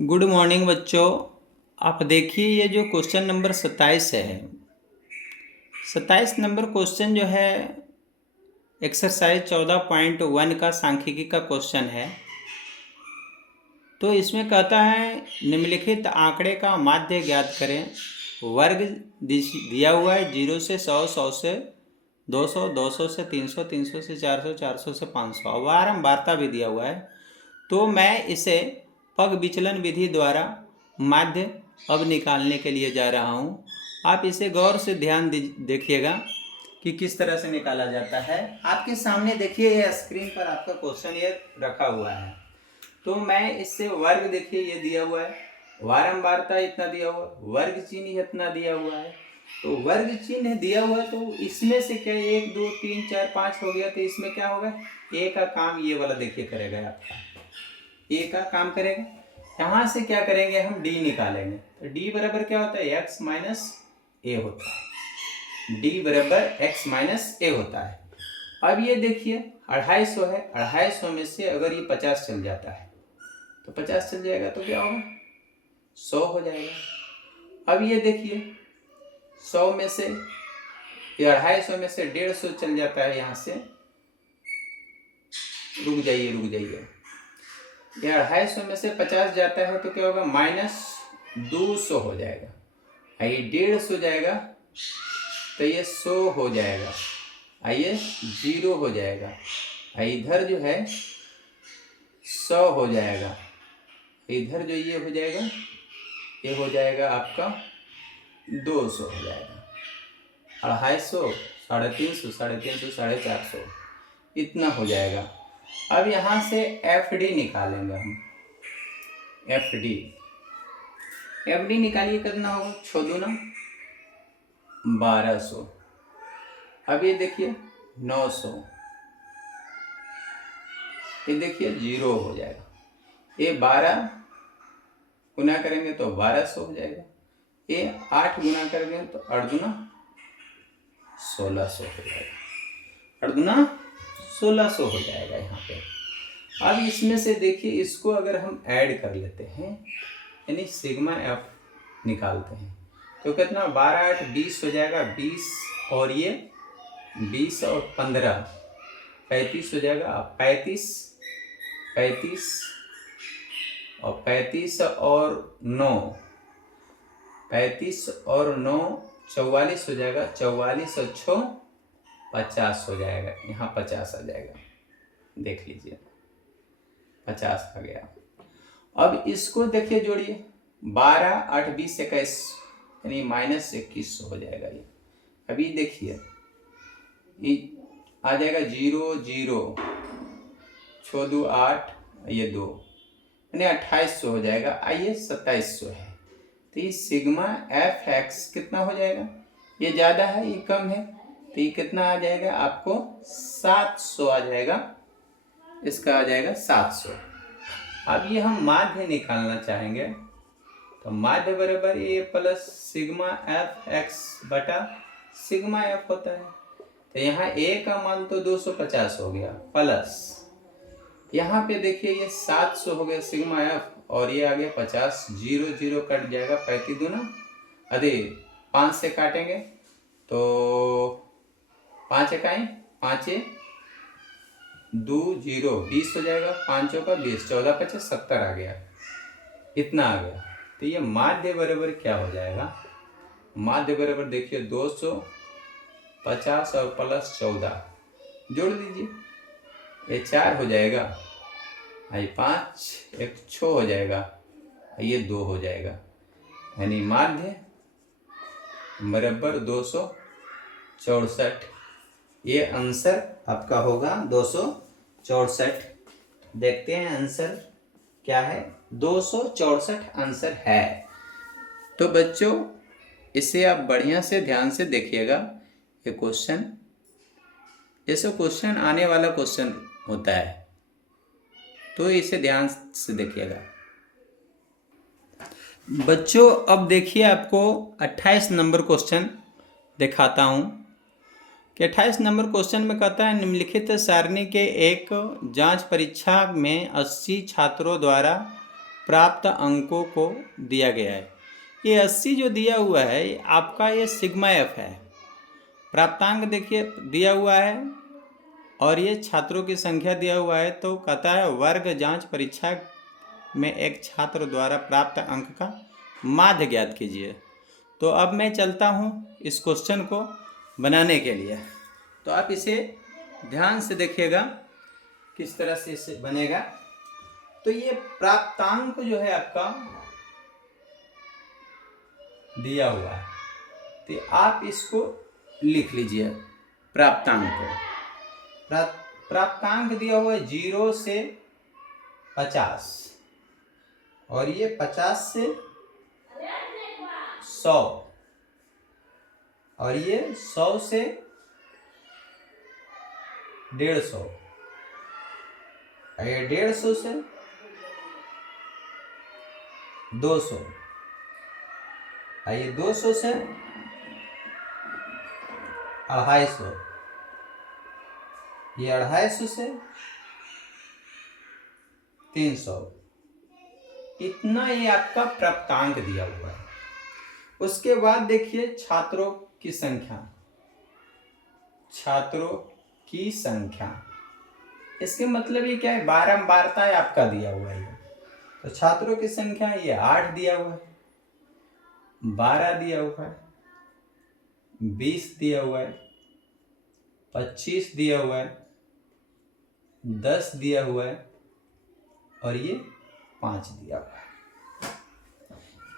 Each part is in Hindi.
गुड मॉर्निंग बच्चों। आप देखिए ये जो क्वेश्चन नंबर 27 है, 27 नंबर क्वेश्चन जो है एक्सरसाइज 14.1 का सांख्यिकी का क्वेश्चन है। तो इसमें कहता है निम्नलिखित आंकड़े का माध्य ज्ञात करें। वर्ग दिया हुआ है 0 से 100, 100 से 200, 200 से 300, 300 से 400, 400 से 500। वारंबारता भी दिया हुआ है। तो मैं इसे पग विचलन विधि द्वारा माध्य अब निकालने के लिए जा रहा हूँ। आप इसे गौर से ध्यान देखिएगा कि किस तरह से निकाला जाता है। आपके सामने देखिए ये स्क्रीन पर आपका क्वेश्चन ये रखा हुआ है। तो मैं इससे वर्ग देखिए ये दिया हुआ है, वारंबारता इतना दिया हुआ, वर्ग चिन्ह इतना दिया हुआ है। तो वर्ग चिन्ह दिया हुआ तो इसमें से क्या 1 2 3 4 5 हो गया। तो इसमें क्या होगा, ए का काम ये वाला देखिए करेगा, आपका ए का काम करेगा। यहाँ से क्या करेंगे, हम डी निकालेंगे। तो डी बराबर क्या होता है, एक्स माइनस ए होता है। डी बराबर एक्स माइनस ए होता है। अब ये देखिए 250 है, 250 में से अगर ये 50 चल जाता है तो 50 चल जाएगा तो क्या होगा, 100 हो जाएगा। अब ये देखिए 100 में से ये 250 में से 150 चल जाता है, यहाँ से रुक जाइए ये 250 में से 50 जाता है तो क्या होगा, -200 हो जाएगा। ये 150 जाएगा तो ये 100 हो जाएगा, ये 0 हो जाएगा। इधर जो है 100 हो जाएगा, इधर जो ये हो जाएगा ये हो जाएगा आपका 200 हो जाएगा। 250, 350, 350, 450 इतना हो जाएगा। अब यहाँ से एफ डी निकालेंगे हम। एफ डी निकालिए, कितना होगा, 6 दूना 1200। अब ये देखिए 900, ये देखिए 0 हो जाएगा। ये 12 गुना करेंगे तो 1200 हो जाएगा। ये 8 गुना करेंगे तो 8 दूना 1600 हो जाएगा। 8 दूना 1600 हो जाएगा यहाँ पे। अब इसमें से देखिए इसको अगर हम ऐड कर लेते हैं, यानी सिग्मा एफ निकालते हैं, तो कितना 12 8 20 हो जाएगा। 20 और ये 20 और 15 35 हो जाएगा। 35 और 35 और 9 35 और 9 44 हो जाएगा। 44 और 6 50 हो जाएगा। यहाँ 50 आ जाएगा, देख लीजिए 50 आ गया। अब इसको देखिए जोड़िए, 12 8 20 21 यानी -2100 हो जाएगा ये। अभी देखिए ये आ जाएगा 0 0 6 2 8, ये 2 यानी 2800 हो जाएगा। आइए 2700 है, तो ये सिग्मा एफ एक्स कितना हो जाएगा, ये ज़्यादा है ये कम है, तो ये कितना आ जाएगा आपको 700 आ जाएगा। इसका आ जाएगा 700। अब ये हम माध्य निकालना चाहेंगे, तो माध्य बराबर ए प्लस सिग्मा एफ एक्स बटा सिग्मा एफ होता है। तो यहाँ ए का मान तो 250 हो गया, प्लस यहाँ पे देखिए ये 700 हो गया सिग्मा एफ, और ये आ गया 50। 0 0 कट जाएगा, 35 दूना अरे 5 से काटेंगे तो 5 इकाई 5 2 0 20 हो जाएगा। 5 का 20, 14 25 70 आ गया, इतना आ गया। तो ये माध्य बराबर क्या हो जाएगा, माध्य बराबर देखिए 250 और प्लस 14 जोड़ दीजिए, ये 4 हो जाएगा। ये 5 एक 6 हो जाएगा, ये 2 हो जाएगा। यानी माध्य बराबर 264। ये आंसर आपका होगा 264। देखते हैं आंसर क्या है, 264 आंसर है। तो बच्चों इसे आप बढ़िया से ध्यान से देखिएगा। ये क्वेश्चन ऐसा क्वेश्चन आने वाला क्वेश्चन होता है, तो इसे ध्यान से देखिएगा बच्चों। अब देखिए आपको 28 नंबर क्वेश्चन दिखाता हूँ कि 28 नंबर क्वेश्चन में कहता है निम्नलिखित सारणी के एक जांच परीक्षा में 80 छात्रों द्वारा प्राप्त अंकों को दिया गया है। ये 80 जो दिया हुआ है आपका ये सिग्मा एफ है। प्राप्तांक देखिए दिया हुआ है और ये छात्रों की संख्या दिया हुआ है। तो कहता है वर्ग जांच परीक्षा में एक छात्र द्वारा प्राप्त अंक का माध्य ज्ञात कीजिए। तो अब मैं चलता हूँ इस क्वेश्चन को बनाने के लिए। तो आप इसे ध्यान से देखिएगा किस तरह से इसे बनेगा। तो ये प्राप्तांक जो है आपका दिया हुआ है, तो आप इसको लिख लीजिए। प्राप्तांक को प्राप्तांक दिया हुआ है 0 से 50 और ये 50 से 100 और ये 100 से 150 ये 150 से 200 ये 200 से 250 ये 250 से 300। इतना ये आपका प्राप्तांक दिया हुआ है। उसके बाद देखिए छात्रों की संख्या। छात्रों की संख्या इसके मतलब ये क्या है, बारंबारता है आपका दिया हुआ है। तो छात्रों की संख्या ये 8 दिया हुआ है, 12 दिया हुआ है, 20 दिया हुआ है, 25 दिया हुआ है, 10 दिया हुआ है और ये 5 दिया हुआ है।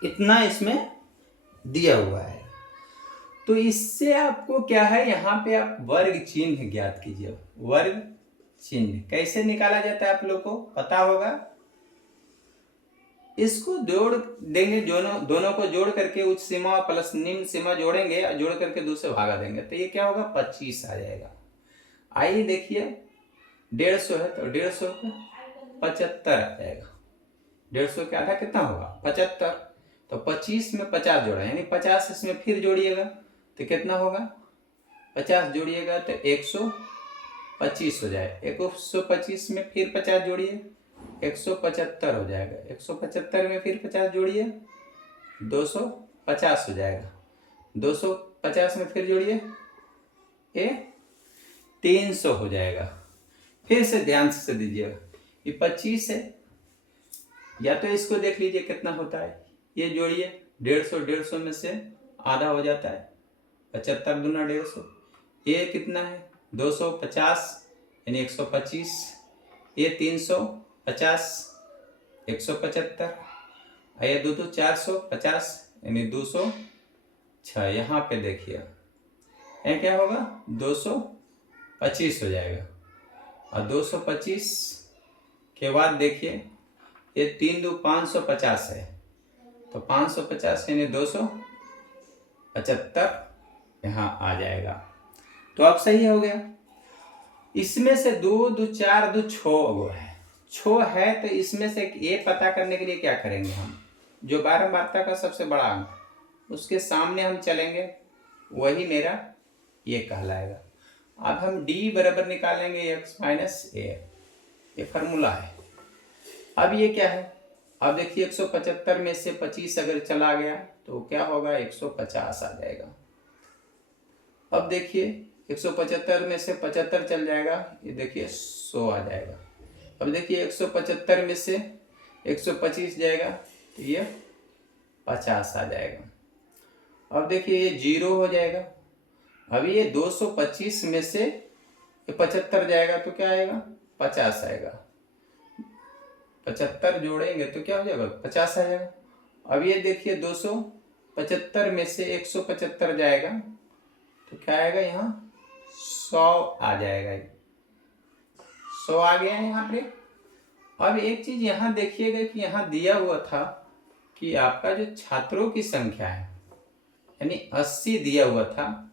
इतना इसमें दिया हुआ है। तो इससे आपको क्या है, यहाँ पे आप वर्ग चिन्ह ज्ञात कीजिए। वर्ग चिन्ह कैसे निकाला जाता है आप लोग को पता होगा। इसको जोड़ देंगे, दोनों को जोड़ करके उच्च सीमा प्लस निम्न सीमा जोड़ेंगे, जोड़ करके 2 से भागा देंगे तो ये क्या होगा 25 आ जाएगा। आइए देखिए 150 है तो 150 का 75 आ जाएगा। 150 के आधा कितना होगा 75। तो 25 में 50 जोड़ा यानी 50 इसमें फिर जोड़िएगा तो कितना होगा 50 जोड़िएगा तो 125 हो जाए। 125 में फिर 50 जोड़िए 175 हो जाएगा। 175 में फिर 50 जोड़िए 250 हो जाएगा। 250 में फिर जोड़िए ये 300 हो जाएगा। फिर से ध्यान से दीजिएगा, ये 25 है या तो इसको देख लीजिए कितना होता है, ये जोड़िए 150 में से आधा हो जाता है 75 दूना 150। ये कितना है 250 यानी 125, ये 350 175, ये 2 450 यानी 206। यहाँ पे देखिए ये क्या होगा 225 हो जाएगा। और 225 के बाद देखिए ये 3 2 550 है तो 550 यानी 275 यहाँ आ जाएगा। तो अब सही हो गया। इसमें से 2 2 4 2 6 है, 6 है तो इसमें से ये पता करने के लिए क्या करेंगे हम, जो बारंबारता का सबसे बड़ा अंक उसके सामने हम चलेंगे, वही मेरा ये कहलाएगा। अब हम d बराबर निकालेंगे x माइनस ए, ये फार्मूला है। अब ये क्या है, अब देखिए 175 में से 25 अगर चला गया तो क्या होगा 150 आ जाएगा। अब देखिए 175 में से 75 चल जाएगा, ये देखिए 100 आ जाएगा। अब देखिए 175 में से 125 जाएगा तो ये 50 आ जाएगा। अब देखिए ये 0 हो जाएगा। अब ये 225 में से 75 जाएगा तो क्या आएगा 50 आएगा। 75 जोड़ेंगे तो क्या हो जाएगा 50 आ जाएगा। अब ये देखिए 275 में से 175 जाएगा तो क्या आएगा यहाँ 100 आ जाएगा। 100 आ गया है यहाँ पे। अब एक चीज यहाँ देखिएगा कि यहाँ दिया हुआ था कि आपका जो छात्रों की संख्या है यानी 80 दिया हुआ था।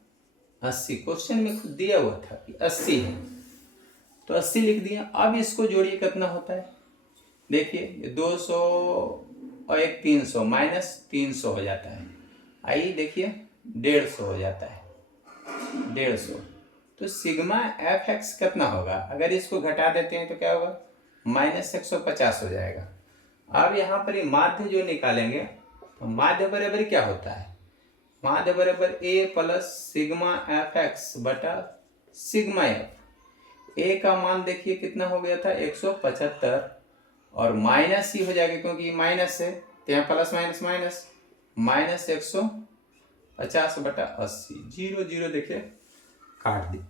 80 क्वेश्चन में खुद दिया हुआ था कि 80 है तो 80 लिख दिया। अब इसको जोड़िए कितना होता है, देखिए 200 और एक 300 माइनस 300 हो जाता है। आइए देखिए 150 हो जाता है 150। तो सिग्मा एफ एक्स कितना होगा, अगर इसको घटा देते हैं तो क्या होगा -150 हो जाएगा। अब यहाँ पर ये माध्य जो निकालेंगे तो माध्य बराबर क्या होता है, माध्य बराबर ए प्लस सिग्मा एफ एक्स बटा सिग्मा एफ। ए का मान देखिए कितना हो गया था 175 और माइनस ही हो जाएगा क्योंकि माइनस है तो यहाँ प्लस माइनस माइनस माइनस 150 बटा 80। 0 0 देखिए काट दिए।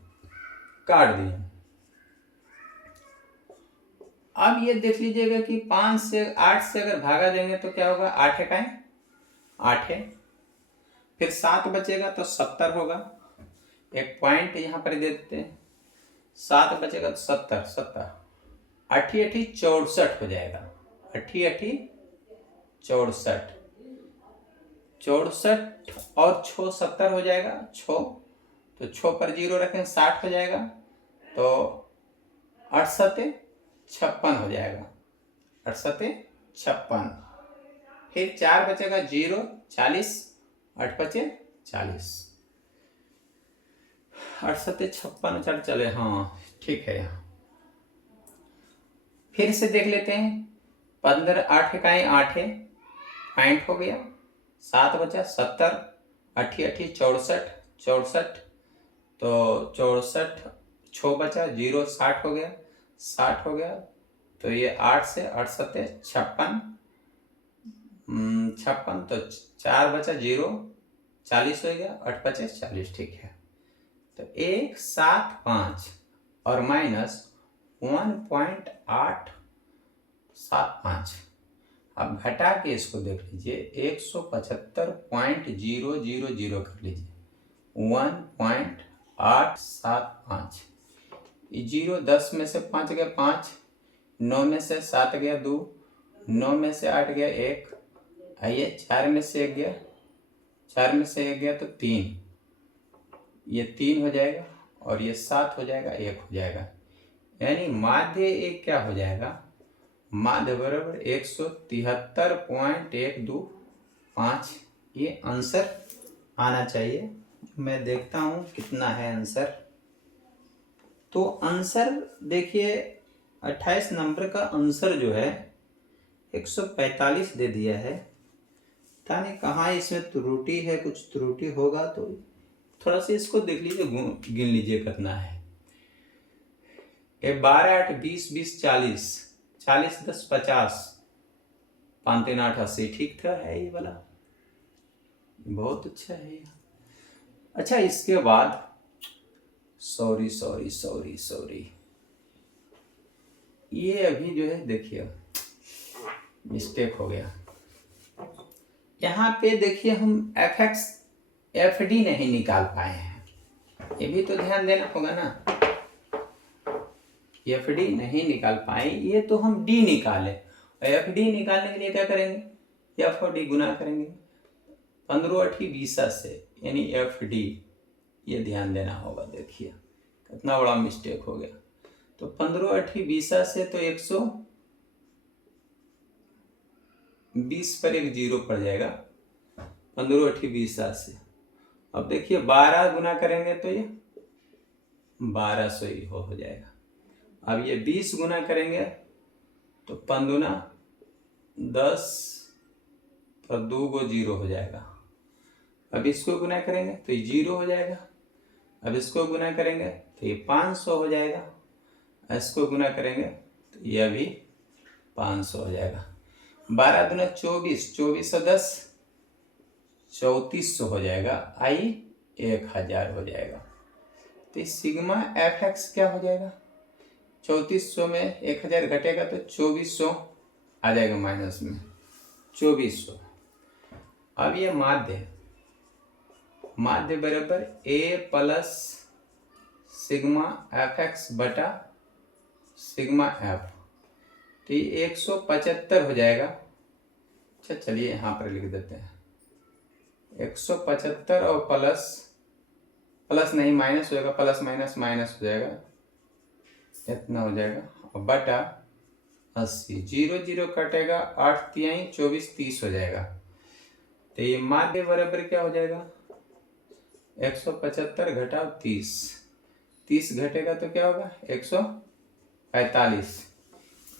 अब ये देख लीजिएगा कि 5 से 8 से अगर भागा देंगे तो क्या होगा, 8 का 8 है, फिर 7 बचेगा तो 70 होगा। एक पॉइंट यहाँ पर दे देते हैं, 7 बचेगा तो 70 70 अठी 64 हो जाएगा। अठी 64 और 6 70 हो जाएगा। 6 तो 6 पर 0 रखें 60 हो जाएगा तो 68 56 हो जाएगा। 68 56 फिर 4 बचेगा 0 40 8 बचे 40 68 56 4 चले, हाँ ठीक है। यहाँ फिर से देख लेते हैं, 15 8 का 8 है, पॉइंट हो गया, 7 बचा 70 अठी 64 तो 64 6 बचा 0 60 हो गया 60 हो गया तो ये 8 से 68 56 56 तो 4 बचा 0 40 हो गया 8 बचे 40, ठीक है। तो 175 और माइनस 1.875। अब घटा के इसको देख लीजिए 175.000 कर लीजिए 1.875। ये 0 10 में से 5 गया 5, 9 में से 7 गया 2, 9 में से 8 गया 1, आइए 4 में से 1 गया, 4 में से 1 गया तो 3, ये 3 हो जाएगा और ये 7 हो जाएगा 1 हो जाएगा। यानी माध्य एक क्या हो जाएगा, माध्य बराबर 173.125। ये आंसर आना चाहिए। मैं देखता हूँ कितना है आंसर। तो आंसर देखिए 28 नंबर का आंसर जो है 145 दे दिया है। पता नहीं कहाँ इसमें त्रुटि है, कुछ त्रुटि होगा तो थोड़ा सा इसको देख लीजिए, गिन लीजिए कितना है। 12 8 20 20 40 40 10 50 5 3 8 80, ठीक था, है ये वाला, बहुत अच्छा है। अच्छा इसके बाद सॉरी ये अभी जो है देखिए मिस्टेक हो गया। यहाँ पे देखिए हम FD नहीं निकाल पाए हैं, ये भी तो ध्यान देना होगा ना। FD नहीं निकाल पाए, ये तो हम D निकाले, और FD निकालने के लिए क्या करेंगे, F और D गुना करेंगे 15 8 20 से, यानी FD, ये ध्यान देना होगा। देखिए कितना बड़ा मिस्टेक हो गया। तो 15 8 20 से तो 120 पर एक 0 पड़ जाएगा 15 8 20 से। अब देखिए 12 गुना करेंगे तो ये 1200 ही हो जाएगा। अब ये 20 गुना करेंगे तो 5 दूना 10 और 2 को 0 हो जाएगा। अब इसको गुना करेंगे तो ये 0 हो जाएगा। अब इसको गुना करेंगे तो ये 500 हो जाएगा। इसको गुना करेंगे तो ये अभी 500 हो जाएगा। 12 दूना 24, 24 और 10 3400 हो जाएगा। आई 1000 हो जाएगा। तो सिग्मा FX क्या हो जाएगा, 3400 में 1000 घटेगा तो 2400 आ जाएगा, माइनस में 2400। अब ये माध्य बराबर A प्लस सिग्मा FX बटा सिग्मा F, तो ये 175 हो जाएगा। अच्छा चलिए यहाँ पर लिख देते हैं 175 और प्लस नहीं माइनस हो जाएगा, प्लस माइनस माइनस हो जाएगा, इतना हो जाएगा, और बटा 80, 0 0 कटेगा 8 तिहाई 24 30 हो जाएगा। तो ये माध्य बराबर क्या हो जाएगा, 175 घटाओ 30, 30 घटेगा तो क्या होगा 145,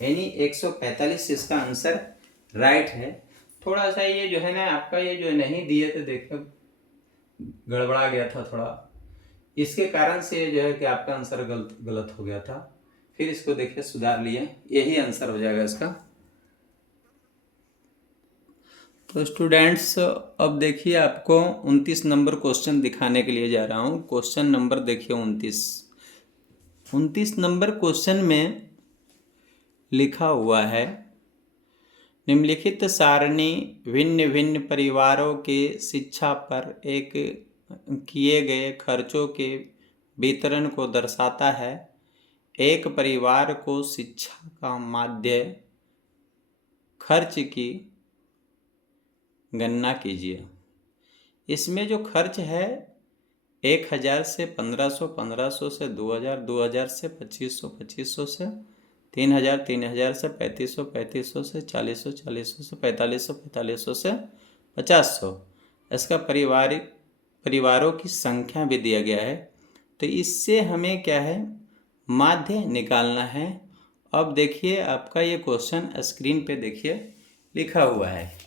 यानी 145 इसका आंसर राइट है। थोड़ा सा ये जो है ना आपका ये जो नहीं दिए थे, देखो गड़बड़ा गया था थोड़ा, इसके कारण से ये जो है कि आपका आंसर गलत हो गया था। फिर इसको देखिए सुधार लिए, यही आंसर हो जाएगा इसका। तो स्टूडेंट्स अब देखिए आपको 29 नंबर क्वेश्चन दिखाने के लिए जा रहा हूँ। क्वेश्चन नंबर देखिए 29 नंबर क्वेश्चन में लिखा हुआ है, निम्नलिखित सारणी भिन्न भिन्न परिवारों के शिक्षा पर एक किए गए खर्चों के वितरण को दर्शाता है। एक परिवार को शिक्षा का माध्य खर्च की गणना कीजिए। इसमें जो खर्च है 1000 से 1500, 1500 से 2000, 2000 से 2500, 2500 से 3000, 3000 से 3500, 3500 से 4000, 4000 से 4500, 4500 से 5000। इसका परिवारों की संख्या भी दिया गया है। तो इससे हमें क्या है, माध्य निकालना है। अब देखिए आपका ये क्वेश्चन स्क्रीन पे देखिए लिखा हुआ है।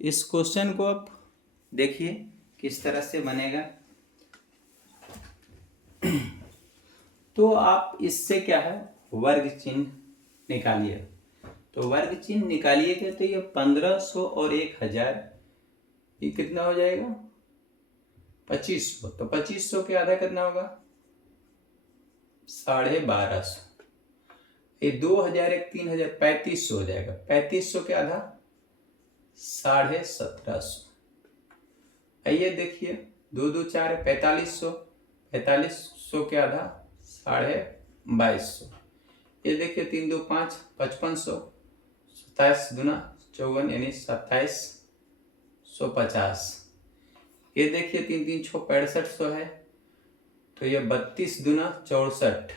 इस क्वेश्चन को आप देखिए किस तरह से बनेगा। तो आप इससे क्या है वर्ग चिन्ह निकालिए। तो वर्ग चिन्ह निकालिएगा तो ये 1500 और 1000 ये कितना हो जाएगा 2500। तो 2500 के आधा कितना होगा 1250। ये 2000 एक 3000 3500 हो जाएगा। 3500 के आधा 1750। आइए देखिए 2 2 4 4500, 4500 के आधा 2250। ये देखिए 3 2 5 5500, 27 दूना 54 यानी 2750। ये देखिए 3 3 6 6500 है, तो ये 32 दूना 64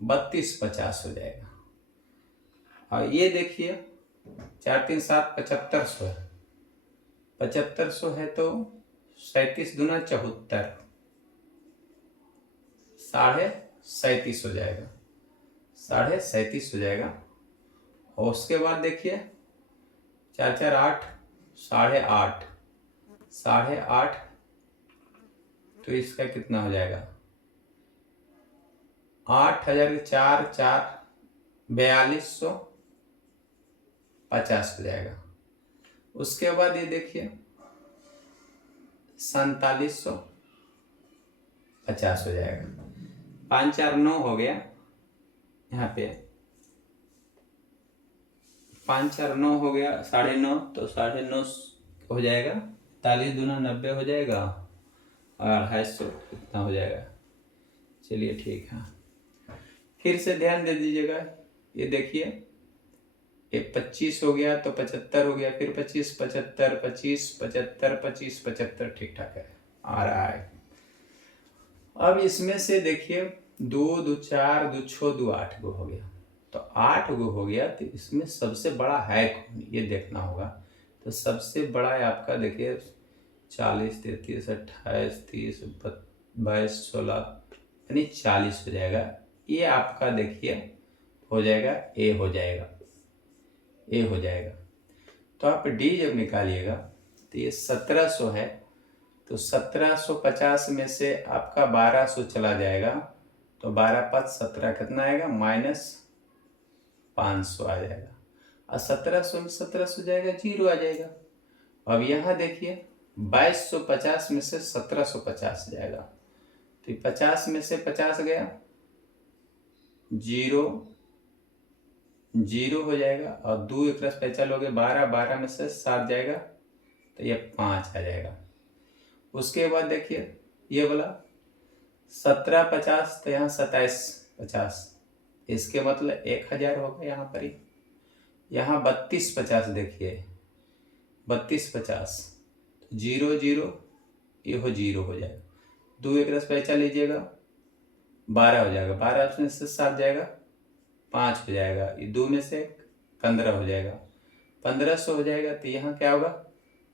3250 हो जाएगा। और ये देखिए 4 3 7 7500 है, 7500 है तो 37 दूना 74 37.5 हो जाएगा, 37.5 हो जाएगा। और उसके बाद देखिए 4 4 8 8.5 8.5, तो इसका कितना हो जाएगा 8000 4 4 4250 हो जाएगा। उसके बाद ये देखिए 4750 हो जाएगा। 5 4 9 हो गया, यहाँ पे 5 4 9 हो गया 9.5, तो 9.5 हो जाएगा। 40 दूना 90 हो जाएगा और 250 कितना हो जाएगा। चलिए ठीक है, फिर से ध्यान दे दीजिएगा। ये देखिए ये 25 हो गया तो 75 हो गया, फिर 25 75 25 75 25 75 ठीक ठाक है आ रहा है। अब इसमें से देखिए 2 2 4 2 6 2 8 गो हो गया, तो 8 गो हो गया। तो इसमें सबसे बड़ा है कौन ये देखना होगा। तो सबसे बड़ा है आपका देखिए 40 33 28 30 22 16 यानी 40 हो जाएगा। ये आपका देखिए हो जाएगा ए हो जाएगा, ए हो जाएगा। तो आप डी जब निकालिएगा तो ये 1700 है, तो 1750 में से आपका 1200 चला जाएगा, तो 12 5 17 कितना आएगा -500 आ जाएगा। और 1700 में 1700 जाएगा 0 आ जाएगा। अब यहाँ देखिए 2250 में से 1750 जाएगा, तो 50 में से 50 गया 0 0 हो जाएगा। और 2 एक रस पैसा लोगे 12, 12 में से 7 जाएगा तो ये 5 आ जाएगा। उसके बाद देखिए ये वाला 1750, तो यहाँ 2750, इसके मतलब 1000 होगा यहाँ पर ही। यहाँ 3250 देखिए 3250, 0 0 ये हो 0 हो जाएगा। 2 एक रस पैसा लीजिएगा 12 हो जाएगा, 12 में से 7 जाएगा 5 हो जाएगा, ये 2 में से 15 हो जाएगा, 1500 हो जाएगा। तो यहाँ क्या होगा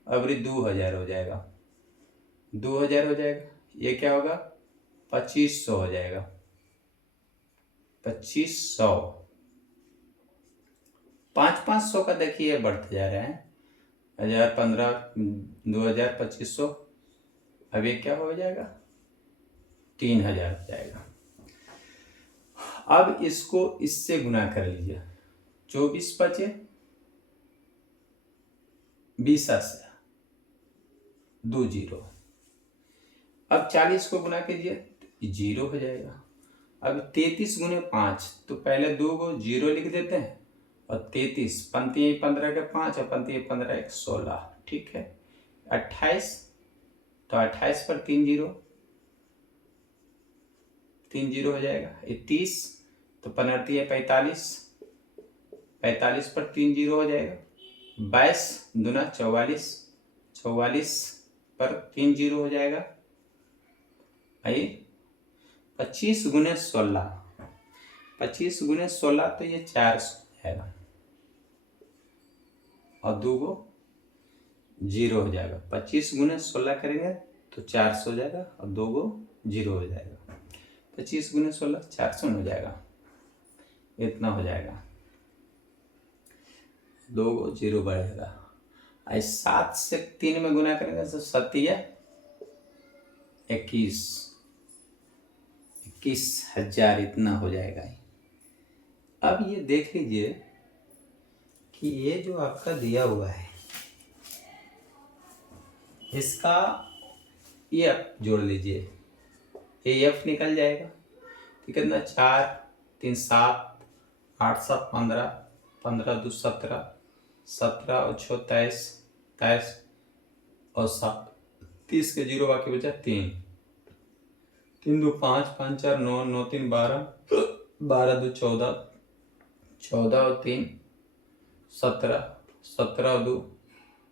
अबरी 2000 हो जाएगा, 2000 हो जाएगा। ये क्या होगा 2500 हो जाएगा, 2500। 500 का देखिए बढ़ते जा रहे हैं, 1000, 15, 2000, 2500, अब ये क्या हो जाएगा, 3000 हो जाएगा। अब इसको इससे गुना कर लीजिए, 24 बचे 20 से 2 जीरो। अब 40 को गुना कीजिए, 0 हो जाएगा। अब 33 गुने 5, तो पहले 2 को 0 लिख देते हैं, और 33 पंक्ति 15 के 5 और पंक्ति 15 एक 16, ठीक है। 28, तो 28 पर 3 जीरो, 3 जीरो हो जाएगा। 30, तो 15 45, 45 पर 3 जीरो हो जाएगा। 22 दूना 44, 44 पर 3 जीरो हो जाएगा। आइए 25 गुने 16, 25 गुने 16, तो ये 400 हो जाएगा, और 2 को 0 हो जाएगा। 25 गुने 16 करेंगे तो 400 हो जाएगा, और 2 को 0 हो जाएगा। 25 गुने 16 400 हो जाएगा, इतना हो जाएगा। 2 को 0 बढ़ेगा। 7 से 3 में गुना करेंगे तो 7 या 21, 21,000 इतना हो जाएगा। अब ये देख लीजिए कि ये जो आपका दिया हुआ है, इसका ये आप जोड़ लीजिए, ये एफ निकल जाएगा। तो कितना, 4, 3, 7, 8, 7, 15, 15, 2, 17, 17 और 6, 23, 23 और 7, 30 के 0 बाकी बचा 3, 3 2 5, 5 4 9, 9 3 12, 12 2 14, 14 और 3 17, 17 और 2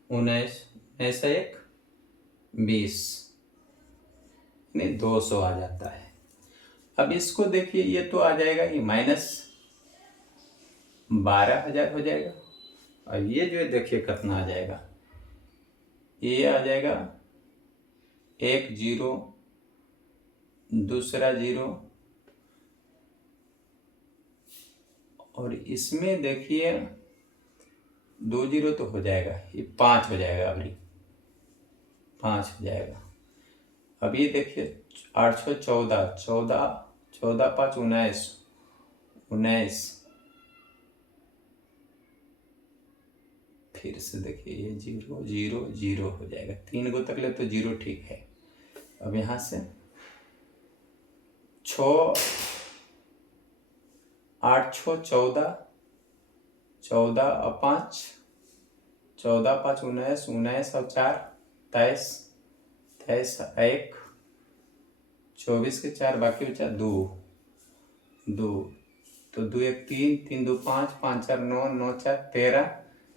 19, 19 1 20, नहीं 200 आ जाता है। अब इसको देखिए, ये तो आ जाएगा, ये -12,000 हो जाएगा। और ये जो है देखिए कितना आ जाएगा, ये आ जाएगा 1 0, दूसरा 0, और इसमें देखिए 2 0 तो हो जाएगा, ये 5 हो जाएगा, अभी 5 हो जाएगा। अब ये देखिए 8 6 14, 14, 14 5 19, 19, फिर से देखिए ये 0 0 0 हो जाएगा। 3 को तक ले तो 0 ठीक है। अब यहाँ से 6 8 6 14, 14 और 5, 14 5 19, 19 और 4 23, 23 1, 24 के 4 बाकी बचा 2, 2, तो 2 1 3, 3 2 5, 5 4 9, 9 4 13,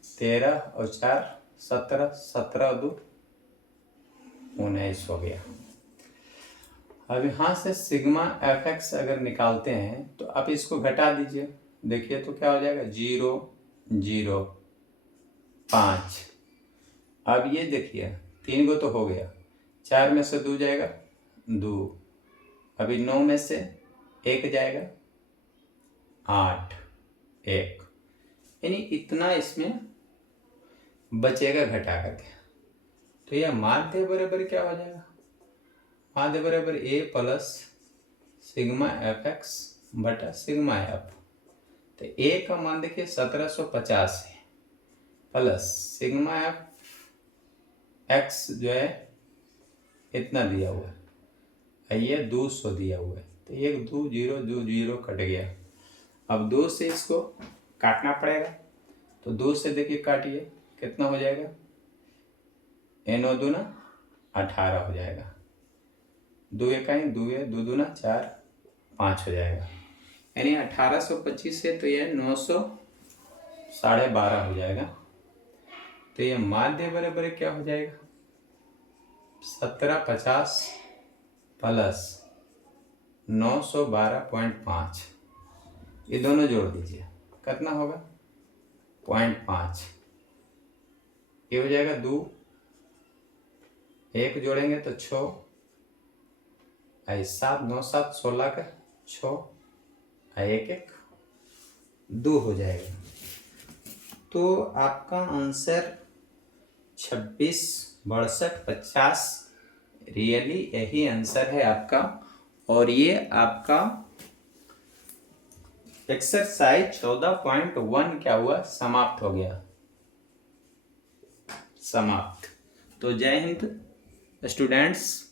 13 और 4 17, 17 और 2 19 हो गया। अब यहाँ से सिग्मा एफ एक्स अगर निकालते हैं तो आप इसको घटा दीजिए, देखिए तो क्या हो जाएगा, 0 0 5। अब ये देखिए 3 को तो हो गया, 4 में से 2 जाएगा 2, अभी 9 में से 1 जाएगा 8 1, यानी इतना इसमें बचेगा घटा करके। तो यह माध्य बराबर क्या हो जाएगा, माध्य बराबर ए प्लस सिग्मा एफ एक्स बटा सिग्मा एफ। तो ए का मान देखिए 1750 है, प्लस सिग्मा एफ एक्स जो है इतना दिया हुआ है, ये 200 दिया हुआ है। तो 1 2 0 2 0 कट गया। अब 2 से इसको काटना पड़ेगा, तो 2 से देखिए काटिए कितना हो जाएगा, एनो दूना 18 हो जाएगा, 2 इकाई 2 है, 2 दूना 4 5 हो जाएगा, यानी 1825 है, तो यह 900 12.5 हो जाएगा। तो यह माध्य बराबर क्या हो जाएगा, 1750 प्लस 912.5, ये दोनों जोड़ दीजिए कितना होगा 0.5, ये हो जाएगा 2, 1 जोड़ेंगे तो 6, 7 9 7 16 का 6, 1 1 2 हो जाएगा। तो आपका आंसर 26, 62, 50 रियली यही आंसर है आपका। और ये आपका एक्सरसाइज 14.1 क्या हुआ, समाप्त हो गया, समाप्त। तो जय हिंद स्टूडेंट्स।